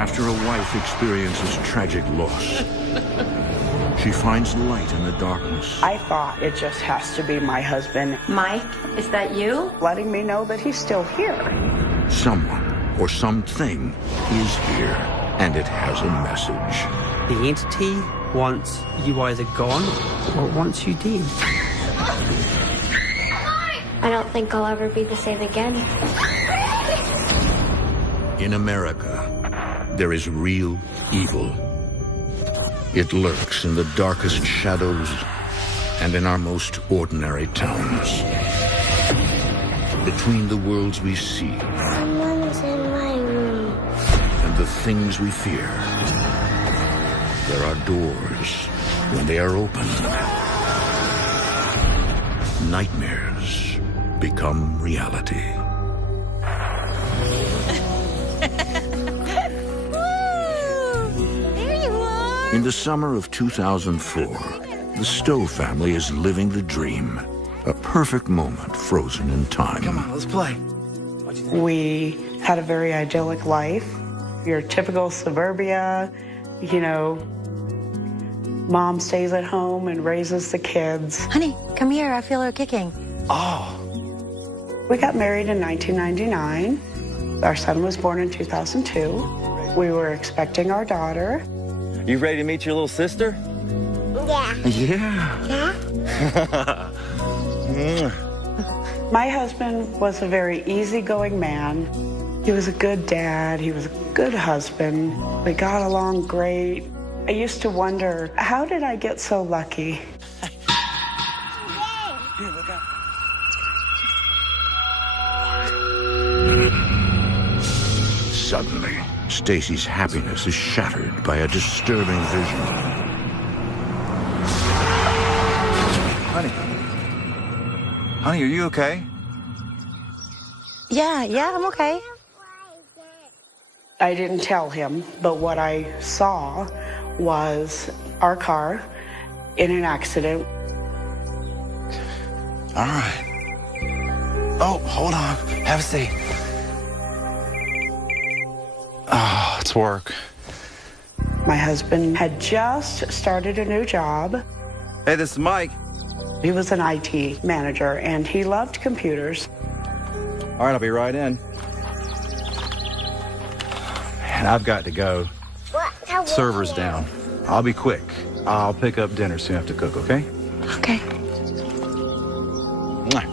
After a wife experiences tragic loss, she finds light in the darkness. I thought it just has to be my husband. Mike, is that you? Letting me know that he's still here. Someone or something is here, and it has a message. The entity wants you either gone or it wants you dead. I don't think I'll ever be the same again. In America, there is real evil. It lurks in the darkest shadows and in our most ordinary towns. Between the worlds we see Someone's in my room. and the things we fear, there are doors. When they are opened, nightmares become reality. In the summer of 2004, the Stowe family is living the dream. A perfect moment frozen in time. Come on, let's play. We had a very idyllic life. Your typical suburbia, you know, mom stays at home and raises the kids. Honey, come here. I feel her kicking. Oh. We got married in 1999. Our son was born in 2002. We were expecting our daughter. You ready to meet your little sister? Yeah. Yeah. My husband was a very easygoing man. He was a good dad. He was a good husband. We got along great. I used to wonder, how did I get so lucky? Here, look out. Suddenly, Stacy's happiness is shattered by a disturbing vision. Honey. Honey, are you okay? Yeah, I'm okay. I didn't tell him, but what I saw was our car in an accident. All right. Oh, hold on. Have a seat. Oh, it's work. My husband had just started a new job. Hey, this is Mike. He was an IT manager, and he loved computers. All right, I'll be right in. Man, I've got to go. Server's down. I'll be quick. I'll pick up dinner soon after cook, okay? Okay. Mwah.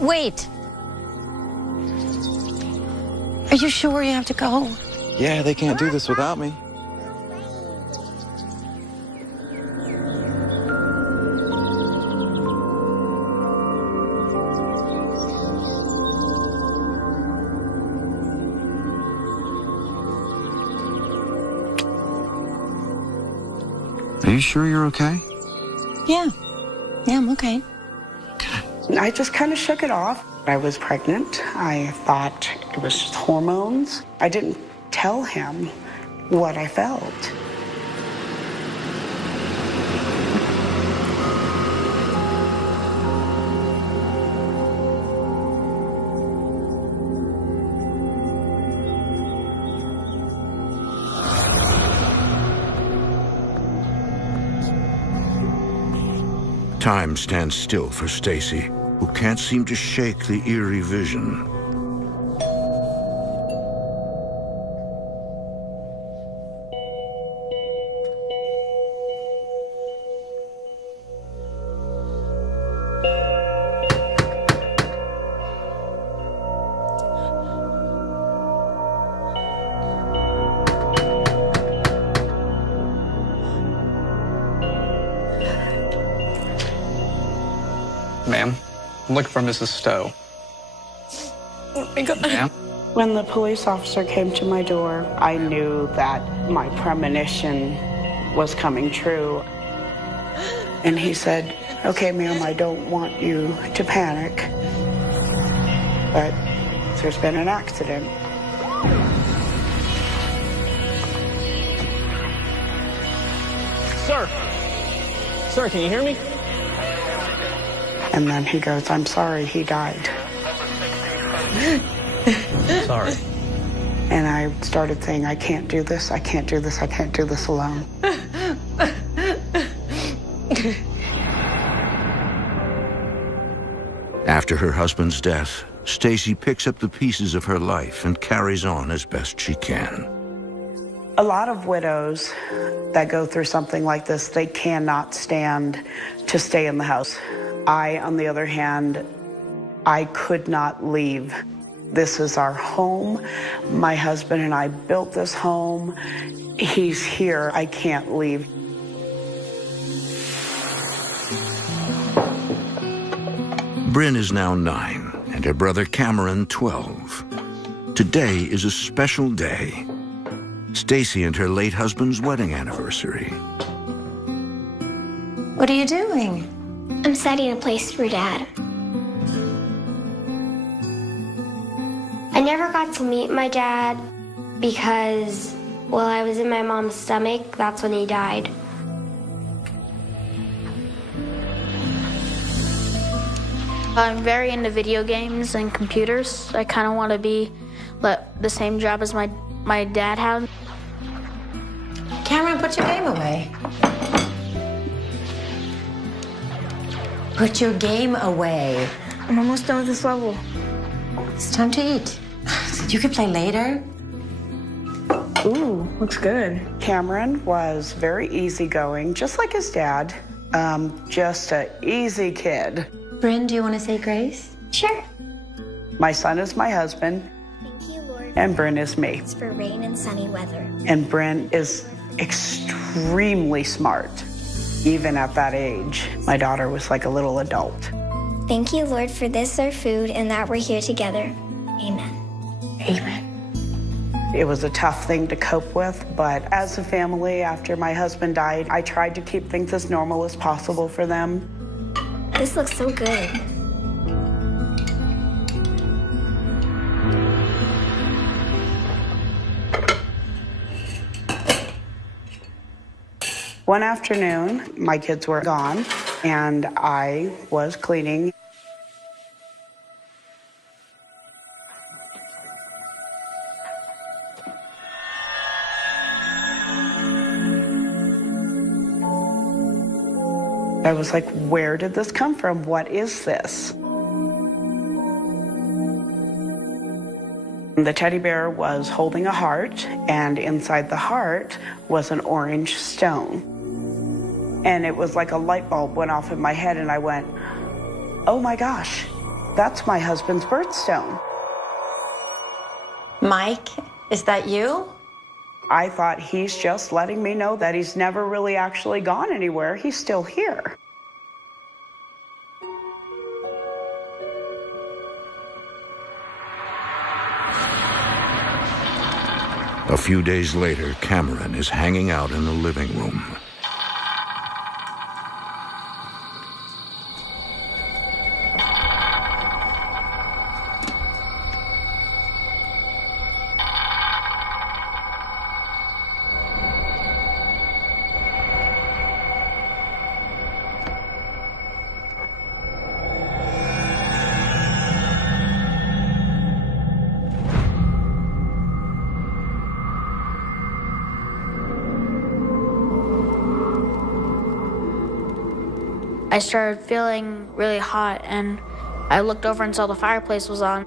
Wait. Are you sure you have to go? Yeah, they can't do this without me. Are you sure you're okay? Yeah, I'm okay. I just kind of shook it off. I was pregnant. I thought it was just hormones. I didn't tell him what I felt. Time stands still for Stacy, who can't seem to shake the eerie vision. Ma'am, I'm looking for Mrs. Stowe. Oh my God. Ma'am? When the police officer came to my door, I knew that my premonition was coming true. And he said, "Okay, ma'am, I don't want you to panic, but there's been an accident." Sir! Sir, can you hear me? And then he goes, "I'm sorry, he died." Sorry. And I started saying, I can't do this, I can't do this, I can't do this alone. After her husband's death, Stacy picks up the pieces of her life and carries on as best she can. A lot of widows that go through something like this, they cannot stand to stay in the house. I, on the other hand, I could not leave. This is our home. My husband and I built this home. He's here. I can't leave. Bryn is now 9, and her brother Cameron 12. Today is a special day. Stacy and her late husband's wedding anniversary. What are you doing? I'm setting a place for Dad. I never got to meet my dad because while I was in my mom's stomach, that's when he died. I'm very into video games and computers. I kind of want to be the same job as my dad had. Cameron, put your game away. Put your game away. I'm almost done with this level. It's time to eat. You can play later. Ooh, looks good. Cameron was very easygoing, just like his dad. Just an easy kid. Bryn, do you want to say grace? Sure. My son is my husband, Thank you, Lord. and Bryn is me. It's for rain and sunny weather. And Bryn is extremely smart. Even at that age, my daughter was like a little adult. Thank you, Lord, for this, our food, and that we're here together. Amen. Amen. It was a tough thing to cope with, but as a family, after my husband died, I tried to keep things as normal as possible for them. This looks so good. One afternoon, my kids were gone, and I was cleaning. I was like, where did this come from? What is this? The teddy bear was holding a heart, and inside the heart was an orange stone. And it was like a light bulb went off in my head, and I went, oh my gosh, that's my husband's birthstone. Mike, is that you? I thought he's just letting me know that he's never really actually gone anywhere. He's still here. A few days later, Cameron is hanging out in the living room. I started feeling really hot, and I looked over and saw the fireplace was on.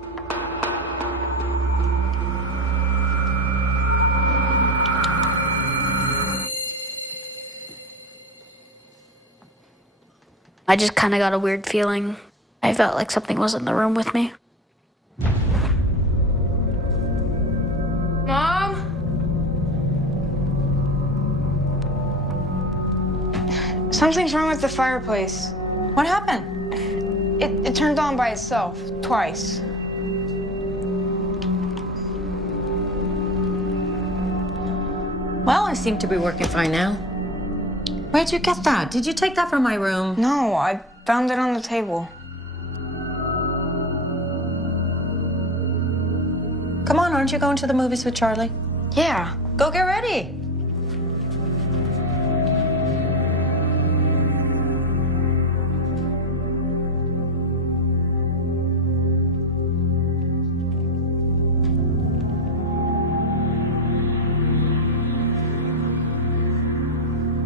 I just kind of got a weird feeling. I felt like something was in the room with me. Mom? Something's wrong with the fireplace. What happened? It turned on by itself, twice. Well, I seem to be working fine now. Where'd you get that? Did you take that from my room? No, I found it on the table. Come on, aren't you going to the movies with Charlie? Yeah. Go get ready.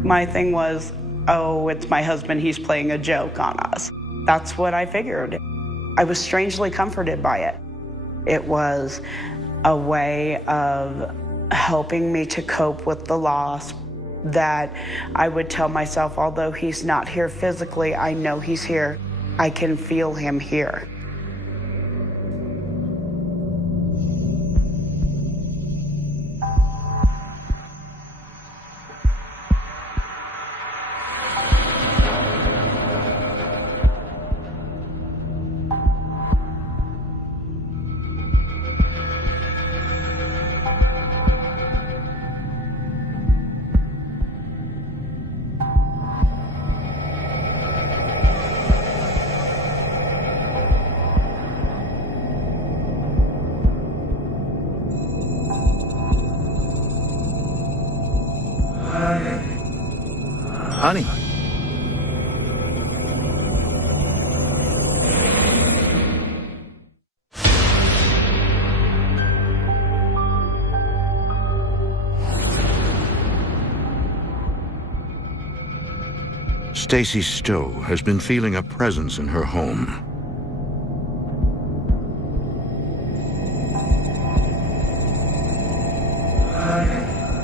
My thing was, oh, it's my husband, he's playing a joke on us. That's what I figured. I was strangely comforted by it. It was a way of helping me to cope with the loss, that I would tell myself, although he's not here physically, I know he's here. I can feel him here. Honey. Stacy Stowe has been feeling a presence in her home.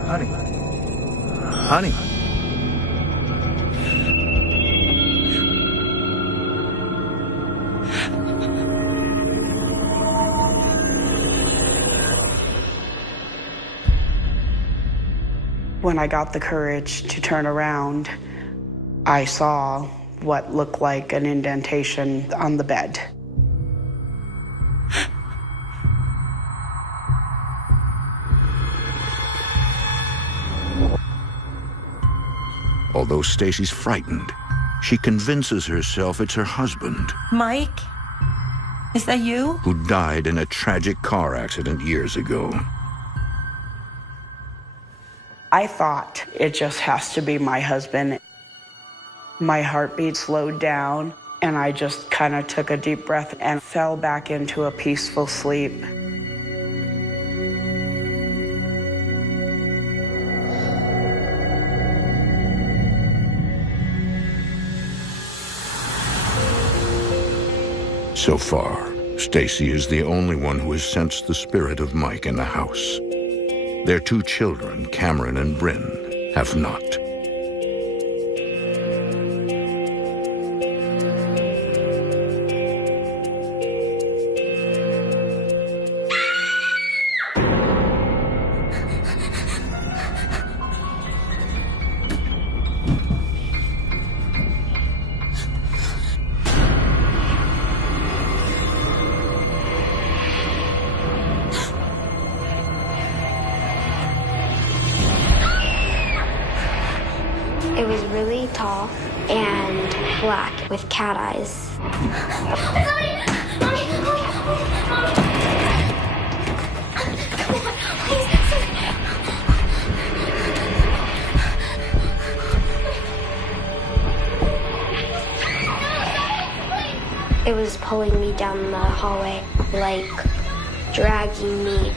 Honey. Honey. When I got the courage to turn around, I saw what looked like an indentation on the bed. Although Stacy's frightened, she convinces herself it's her husband. Mike? Is that you? Who died in a tragic car accident years ago. I thought it just has to be my husband. My heartbeat slowed down, and I just kind of took a deep breath and fell back into a peaceful sleep. So far, Stacy is the only one who has sensed the spirit of Mike in the house. Their two children, Cameron and Bryn, have not. It was really tall and black with cat eyes. It was pulling me down the hallway, like dragging me.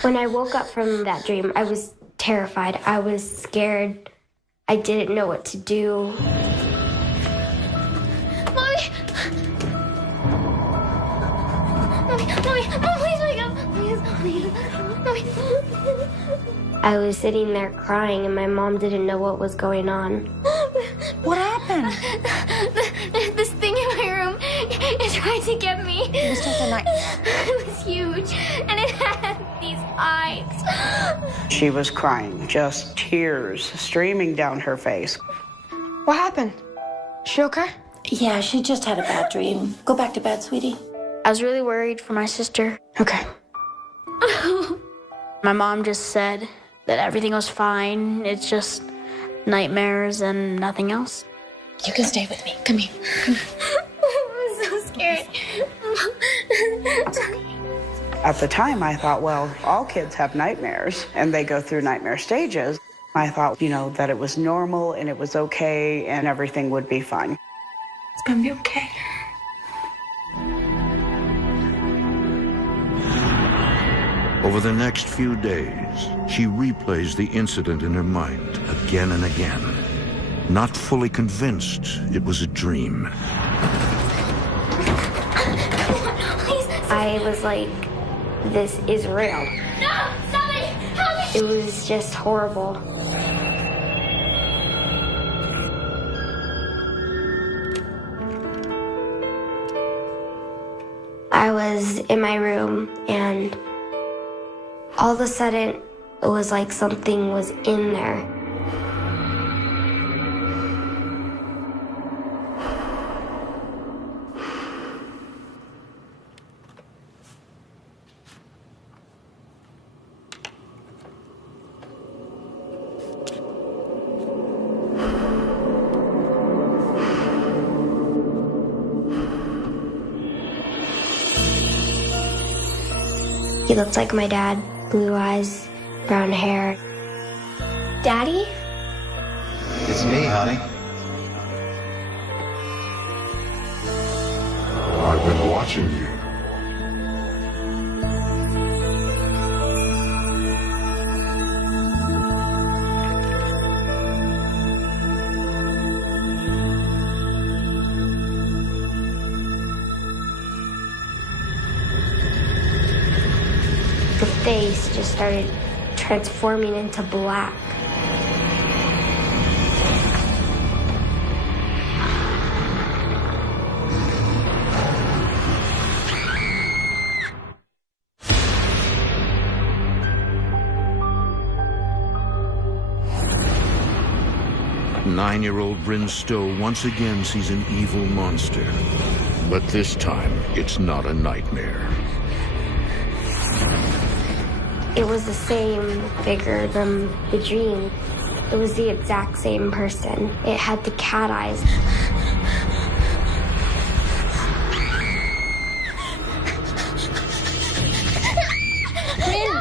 When I woke up from that dream, I was terrified. I was scared. I didn't know what to do. Mommy! Mommy, please wake up! Please. I was sitting there crying, and my mom didn't know what was going on. What happened? This thing in my room is trying to get me. It was just a nightmare. It was huge, and it had these eyes. She was crying, just tears streaming down her face. What happened? She okay? Yeah, she just had a bad dream. Go back to bed, sweetie. I was really worried for my sister. Okay. My mom just said that everything was fine. It's just nightmares and nothing else. You can stay with me. Come here. I'm so scared. At the time, I thought, well, all kids have nightmares, and they go through nightmare stages. I thought, that it was normal, and it was okay, and everything would be fine. It's gonna be okay. Over the next few days, she replays the incident in her mind again and again, not fully convinced it was a dream. I was like, this is real. No! Somebody! Help me! It was just horrible. I was in my room, and all of a sudden, it was like something was in there. He looked like my dad, blue eyes, brown hair. Daddy? It's me, honey. I've been watching you. The face just started transforming into black. Nine-year-old Bryn Stowe once again sees an evil monster. But this time, it's not a nightmare. It was the same figure from the dream. It was the exact same person. It had the cat eyes.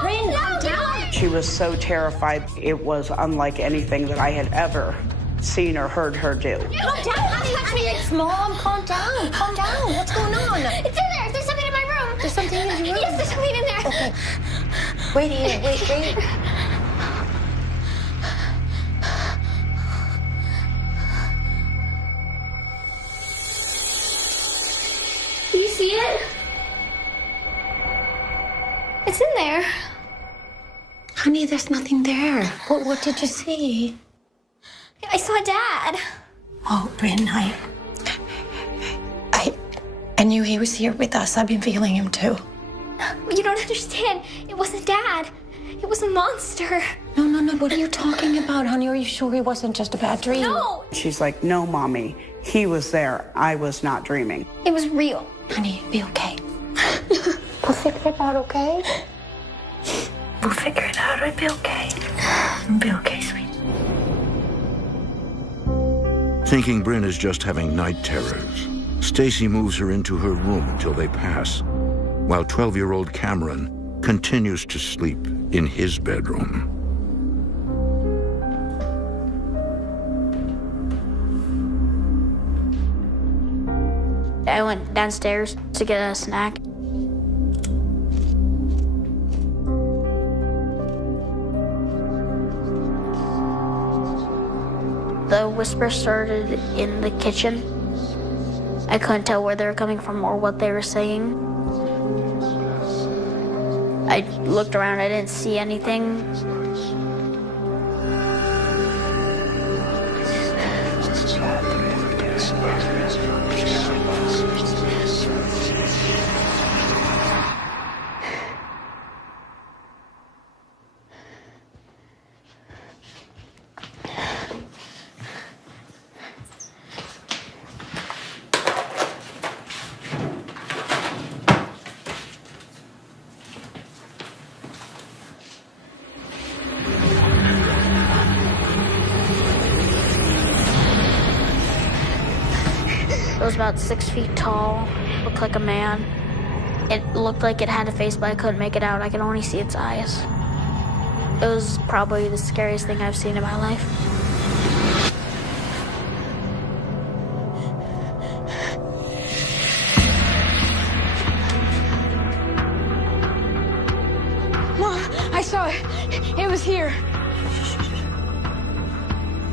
Bryn, calm down! She was so terrified. It was unlike anything that I had ever seen or heard her do. Calm down, honey. It's Mom, calm down. Calm down. What's going on? It's in there. There's something in my room. There's something in your room? Yes, there's something in there. Okay. Wait here. Wait. Do you see it? It's in there. Honey, there's nothing there. What did you see? I saw Dad. Oh, Bryn, I knew he was here with us. I've been feeling him too. You don't understand. It wasn't Dad. It was a monster. No. What are you talking about, honey? Are you sure it wasn't just a bad dream? No. She's like, no, Mommy, he was there. I was not dreaming. It was real. Honey, be okay. We'll figure it out, okay? We'll figure it out. It'll be okay. It'll be okay, sweet. Thinking Bryn is just having night terrors, Stacy moves her into her room until they pass, while 12-year-old Cameron continues to sleep in his bedroom. I went downstairs to get a snack. The whisper started in the kitchen. I couldn't tell where they were coming from or what they were saying. I looked around, I didn't see anything. It was about 6 feet tall, looked like a man. It looked like it had a face, but I couldn't make it out. I could only see its eyes. It was probably the scariest thing I've seen in my life. It was here.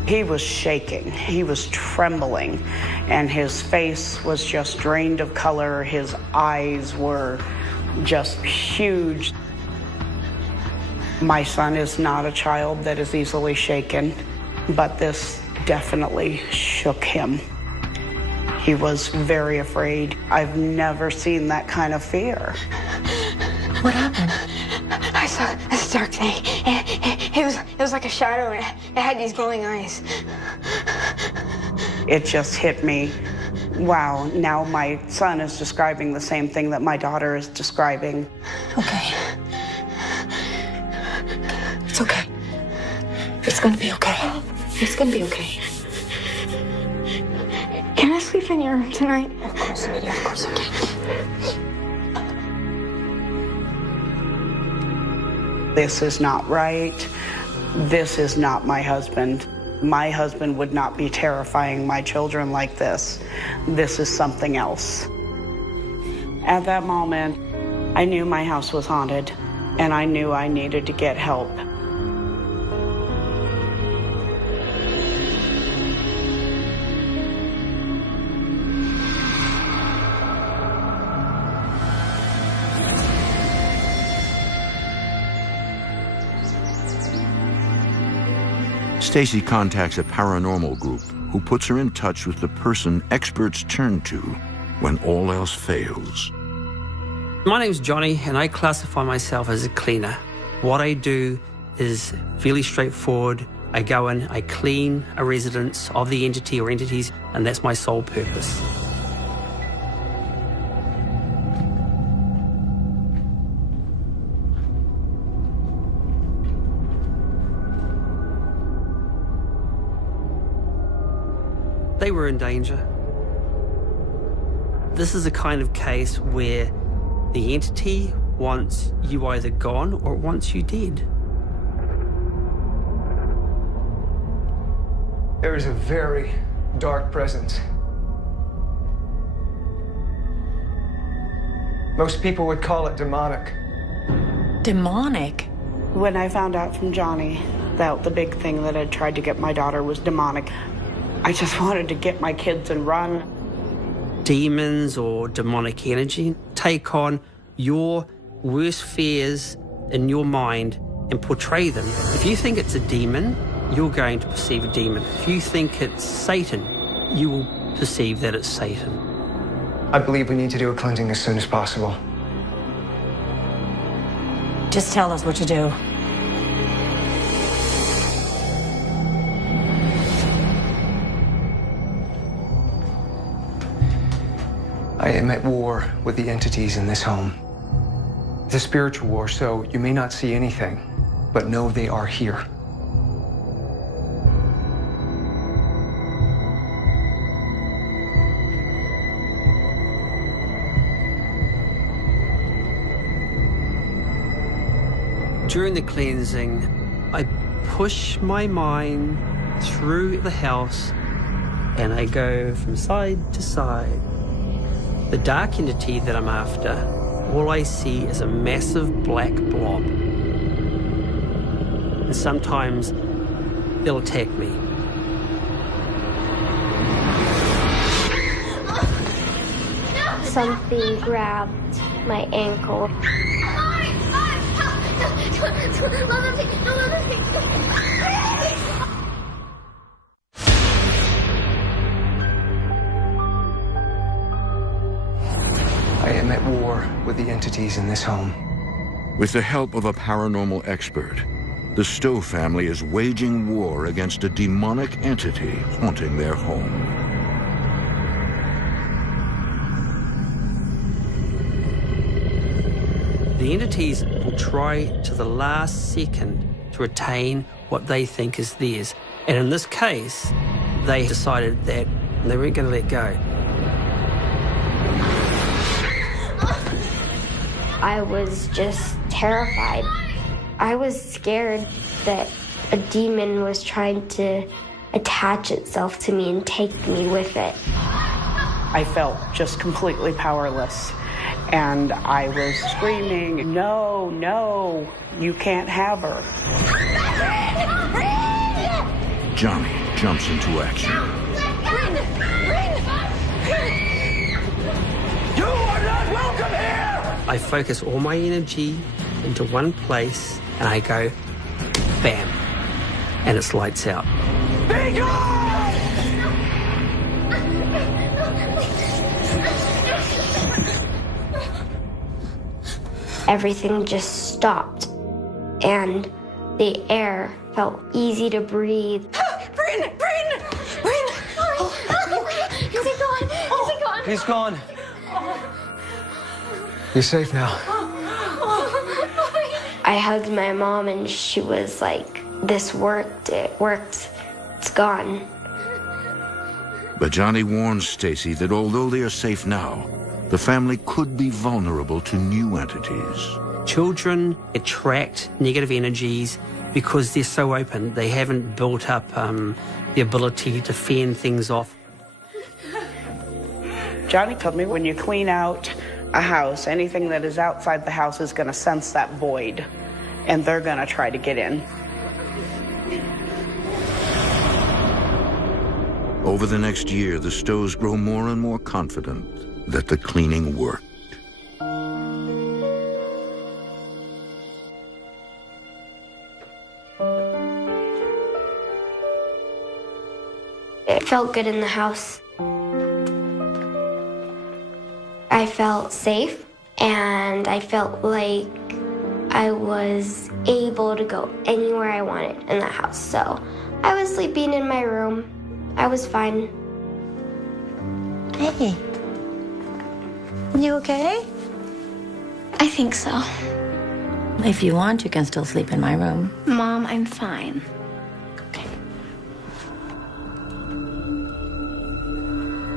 He was shaking. He was trembling, and his face was just drained of color. His eyes were just huge. My son is not a child that is easily shaken, but this definitely shook him. He was very afraid. I've never seen that kind of fear. What happened? I saw this dark thing. It was like a shadow, and it had these glowing eyes. It just hit me. Wow, now my son is describing the same thing that my daughter is describing. Okay. It's okay. It's gonna be okay. It's gonna be okay. Can I sleep in your room tonight? Of course, sweetie. Of course I can. This is not right. This is not my husband. My husband would not be terrifying my children like this. This is something else. At that moment, I knew my house was haunted, and I knew I needed to get help. Stacy contacts a paranormal group who puts her in touch with the person experts turn to when all else fails. My name's Johnny, and I classify myself as a cleaner. What I do is fairly straightforward. I go in, I clean a residence of the entity or entities, and that's my sole purpose. They were in danger. This is a kind of case where the entity wants you either gone or it wants you dead. There is a very dark presence. Most people would call it demonic. Demonic? When I found out from Johnny that the big thing that had tried to get my daughter was demonic, I just wanted to get my kids and run. Demons or demonic energy take on your worst fears in your mind and portray them. If you think it's a demon, you're going to perceive a demon. If you think it's Satan, you will perceive that it's Satan. I believe we need to do a cleansing as soon as possible. Just tell us what to do. I am at war with the entities in this home. It's a spiritual war, so you may not see anything, but know they are here. During the cleansing, I push my mind through the house and I go from side to side. The dark entity that I'm after, all I see is a massive black blob. And sometimes they'll attack me. Something grabbed my ankle. I am at war with the entities in this home. With the help of a paranormal expert, the Stowe family is waging war against a demonic entity haunting their home. The entities will try to the last second to retain what they think is theirs. And in this case, they decided that they weren't going to let go. I was just terrified. I was scared that a demon was trying to attach itself to me and take me with it. I felt just completely powerless. And I was screaming, no, no, you can't have her. Johnny jumps into action. You are not welcome here! I focus all my energy into one place and I go, bam, and it's lights out. Be gone! Everything just stopped, and the air felt easy to breathe. Bryn! Is he gone? Is he gone? He's gone. You're safe now. I hugged my mom, and she was like, this worked, it worked, it's gone. But Johnny warns Stacy that although they are safe now, the family could be vulnerable to new entities. Children attract negative energies because they're so open. They haven't built up the ability to fend things off. Johnny told me when you clean out a house, anything that is outside the house is going to sense that void, and they're going to try to get in. Over the next year, the Stows grow more and more confident that the cleaning worked. It felt good in the house. I felt safe, and I felt like I was able to go anywhere I wanted in the house. So I was sleeping in my room. I was fine. Hey. You okay? I think so. If you want, you can still sleep in my room. Mom, I'm fine.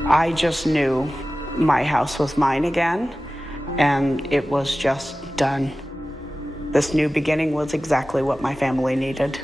I just knew my house was mine again, and it was just done. This new beginning was exactly what my family needed.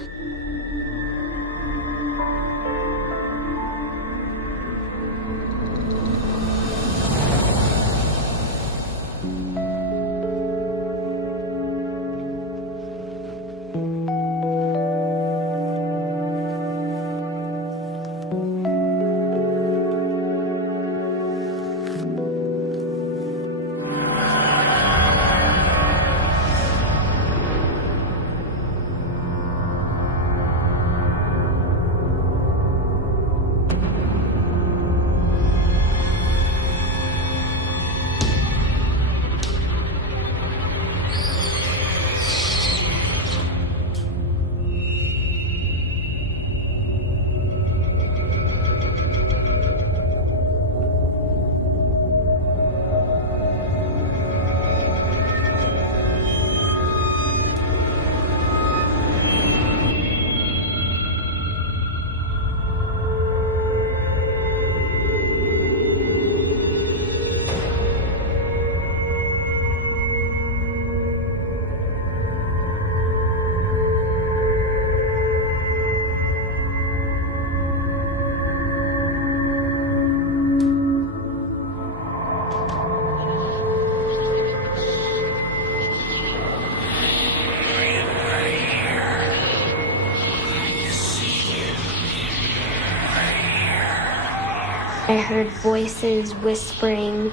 I heard voices whispering,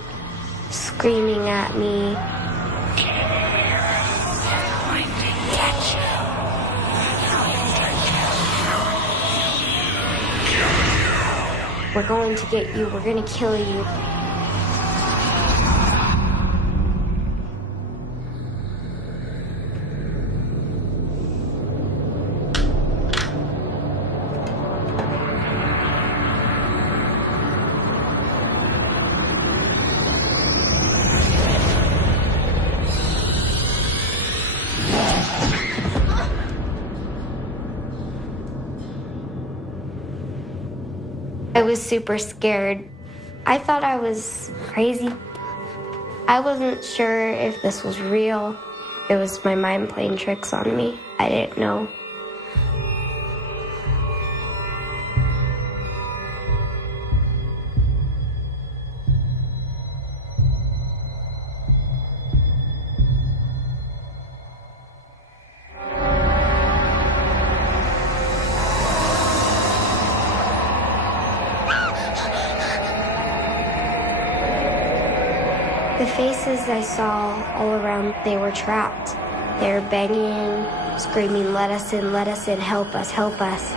screaming at me. We're going to get you. We're going to kill you. I was super scared. I thought I was crazy. I wasn't sure if this was real. It was my mind playing tricks on me. I didn't know. The faces I saw all around, they were trapped. They were begging, screaming, let us in, help us, help us.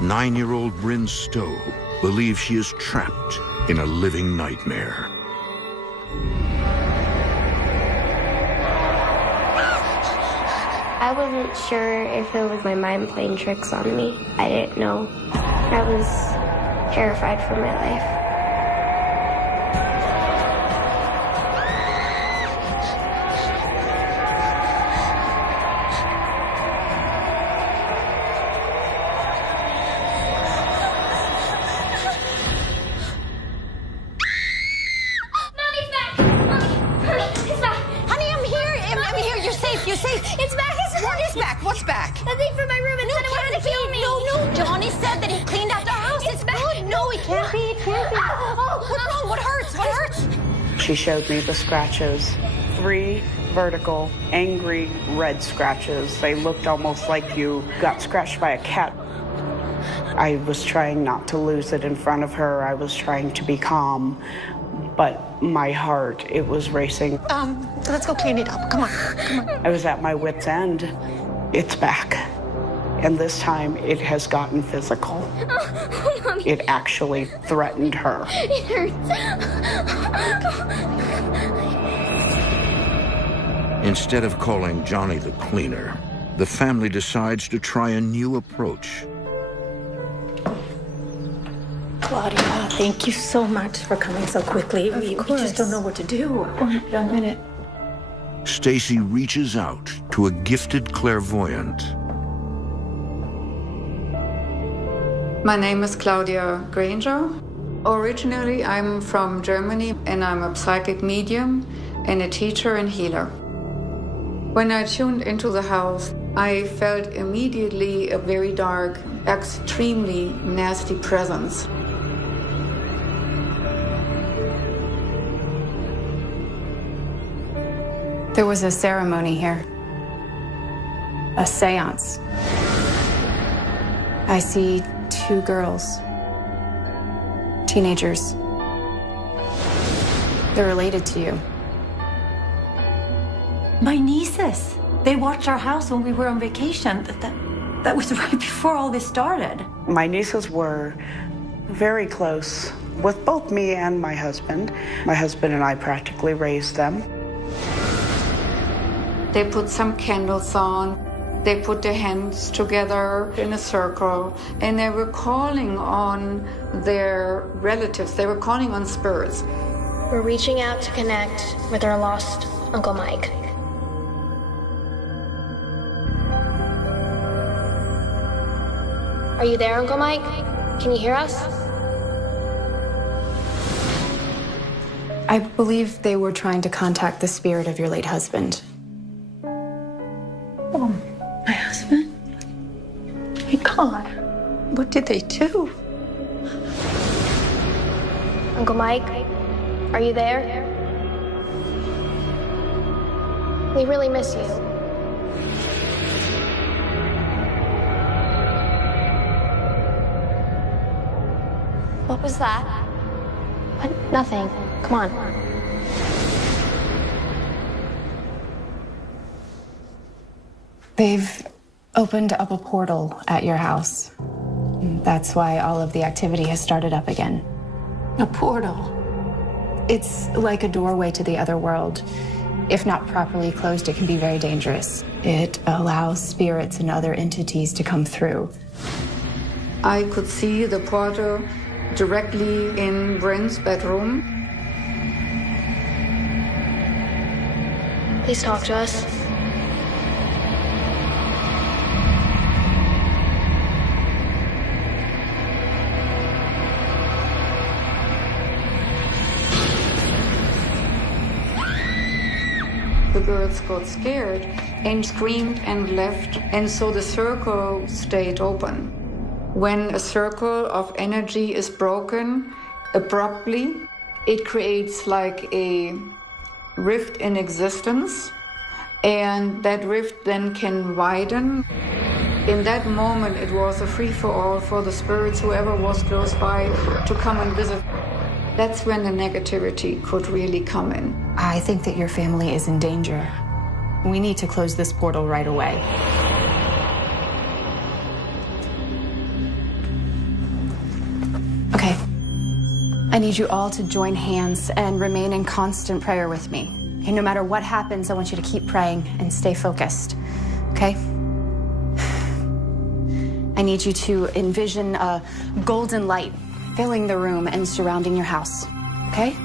Nine-year-old Bryn Stowe believes she is trapped in a living nightmare. I wasn't sure if it was my mind playing tricks on me. I didn't know. I was terrified for my life. What's back? The thing from my room. It said it wanted to kill me. No. Johnny said that he cleaned out the house. It's back. Good. No, it can't be. It can't be. What's wrong? What hurts? What hurts? She showed me the scratches. 3 vertical, angry, red scratches. They looked almost like you got scratched by a cat. I was trying not to lose it in front of her. I was trying to be calm. But my heart, it was racing. Let's go clean it up. Come on. I was at my wit's end. It's back. And this time, it has gotten physical. Mommy. It actually threatened her. It hurts. Instead of calling Johnny the cleaner, the family decides to try a new approach. Claudia, thank you so much for coming so quickly. We just don't know what to do. Wait a minute. Stacy reaches out to a gifted clairvoyant. My name is Claudia Granger. Originally, I'm from Germany, and I'm a psychic medium and a teacher and healer. When I tuned into the house, I felt immediately a very dark, extremely nasty presence. There was a ceremony here. A seance. I see 2 girls. Teenagers. They're related to you. My nieces. They watched our house when we were on vacation. That was right before all this started. My nieces were very close with both me and my husband. My husband and I practically raised them. They put some candles on. They put their hands together in a circle, and they were calling on their relatives. They were calling on spirits. We're reaching out to connect with our lost Uncle Mike. Are you there, Uncle Mike? Can you hear us? I believe they were trying to contact the spirit of your late husband. Oh, my husband? My God, what did they do? Uncle Mike, are you there? We really miss you. What was that? What? Nothing. Come on. They've opened up a portal at your house. That's why all of the activity has started up again. A portal? It's like a doorway to the other world. If not properly closed, it can be very dangerous. It allows spirits and other entities to come through. I could see the portal directly in Bryn's bedroom. Please talk to us. The girls got scared and screamed and left, and so the circle stayed open. When a circle of energy is broken, abruptly. It creates like a rift in existence, and that rift then can widen. In that moment, it was a free-for-all for the spirits, whoever was close by, to come and visit. That's when the negativity could really come in. I think that your family is in danger. We need to close this portal right away. Okay. I need you all to join hands and remain in constant prayer with me. Okay, no matter what happens, I want you to keep praying and stay focused. Okay? I need you to envision a golden light filling the room and surrounding your house. Okay?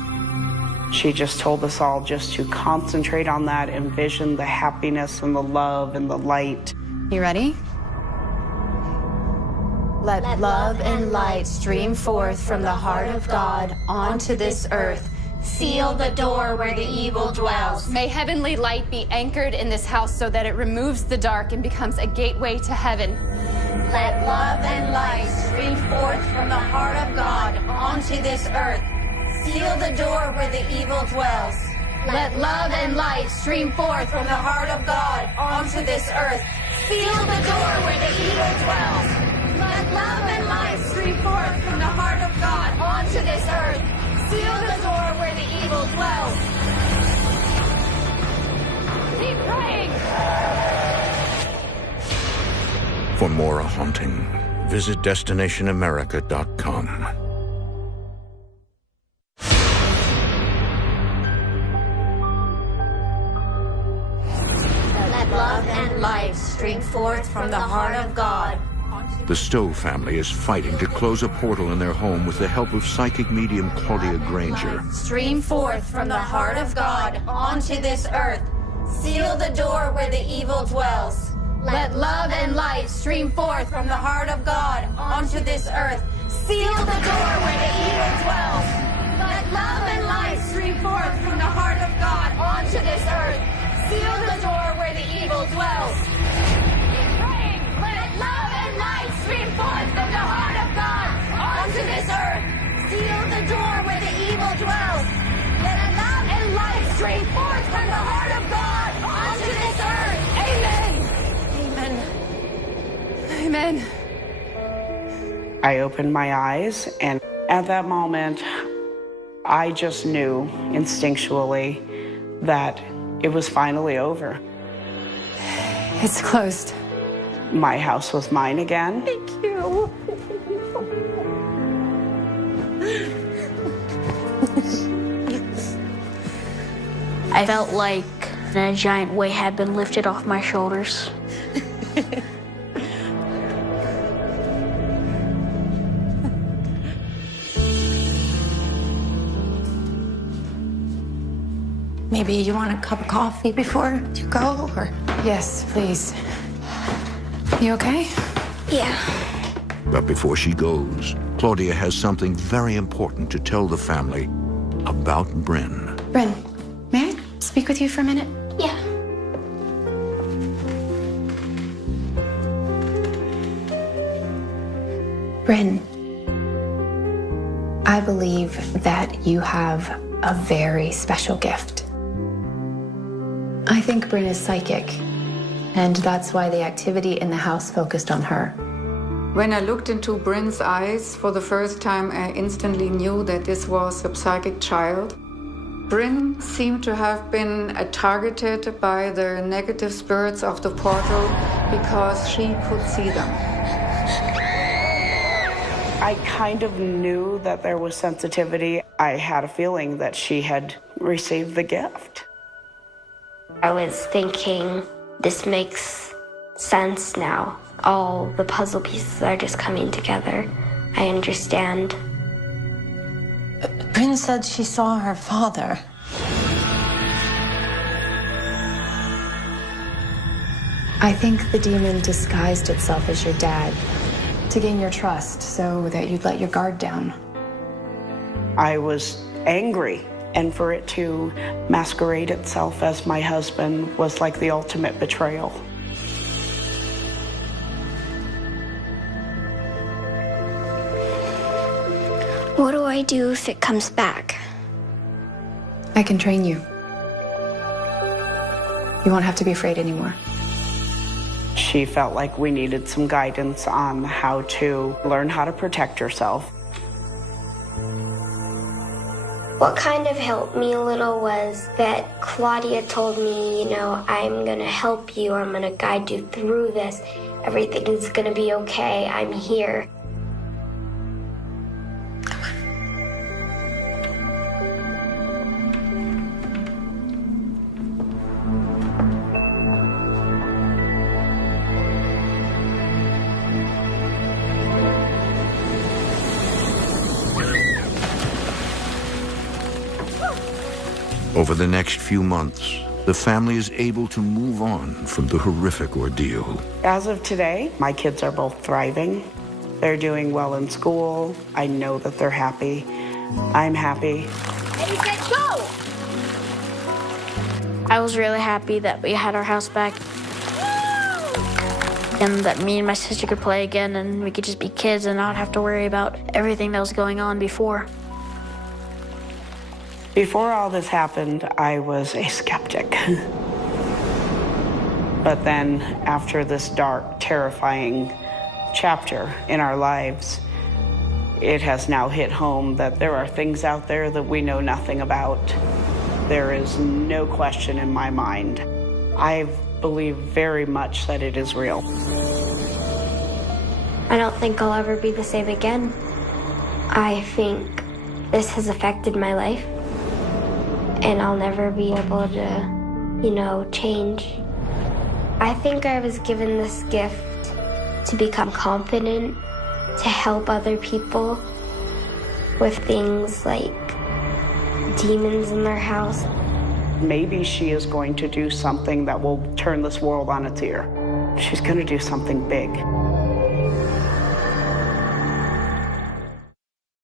She just told us all just to concentrate on that, envision the happiness and the love and the light. You ready? Let love and light stream forth from the heart of God onto this earth. Seal the door where the evil dwells. May heavenly light be anchored in this house so that it removes the dark and becomes a gateway to heaven. Let love and light stream forth from the heart of God onto this earth. Seal the door where the evil dwells. Let love and light stream forth from the heart of God onto this earth. Seal the door where the evil dwells. Let love and light stream forth from the heart of God onto this earth. Seal the door where the evil dwells. Keep praying. For more haunting, visit DestinationAmerica.com. Let love and light stream forth from the heart of God. The Stowe family is fighting to close a portal in their home with the help of psychic medium Claudia Granger. Stream forth from the heart of God onto this earth. Seal the door where the evil dwells. Let love and light stream forth from the heart of God onto this earth. Seal the door where the evil dwells. Let love and light stream forth from the heart of God onto this earth. Seal the door where the evil dwells. Keep praying. Let love and light stream forth from the heart of God onto this earth. Seal the door where the evil dwells. Let love and light stream forth from the heart of God onto this earth. Amen. Amen. I opened my eyes, and at that moment, I just knew instinctually that it was finally over. It's closed. My house was mine again. Thank you. I felt like a giant weight had been lifted off my shoulders. Maybe you want a cup of coffee before you go, or? Yes, please. You okay? Yeah. But before she goes, Claudia has something very important to tell the family about Bryn. Bryn, may I speak with you for a minute? Yeah. Bryn, I believe that you have a very special gift. I think Bryn is psychic, and that's why the activity in the house focused on her. When I looked into Bryn's eyes for the first time, I instantly knew that this was a psychic child. Bryn seemed to have been targeted by the negative spirits of the portal because she could see them. I kind of knew that there was sensitivity. I had a feeling that she had received the gift. I was thinking, this makes sense now. All the puzzle pieces are just coming together. I understand. Bryn said she saw her father. I think the demon disguised itself as your dad to gain your trust so that you'd let your guard down. I was angry, and for it to masquerade itself as my husband was like the ultimate betrayal. What do I I do if it comes back? I can train you. You won't have to be afraid anymore. She felt like we needed some guidance on how to learn how to protect herself. What kind of helped me a little was that Claudia told me, you know, I'm going to help you. I'm going to guide you through this. Everything is going to be okay. I'm here. Over the next few months, the family is able to move on from the horrific ordeal. As of today, my kids are both thriving. They're doing well in school. I know that they're happy. I'm happy. Eddie, let's go! I was really happy that we had our house back and that me and my sister could play again and we could just be kids and not have to worry about everything that was going on before. Before all this happened, I was a skeptic. But then, after this dark, terrifying chapter in our lives, it has now hit home that there are things out there that we know nothing about. There is no question in my mind. I believe very much that it is real. I don't think I'll ever be the same again. I think this has affected my life. And I'll never be able to, you know, change. I think I was given this gift to become confident, to help other people with things like demons in their house. Maybe she is going to do something that will turn this world on its ear. She's going to do something big.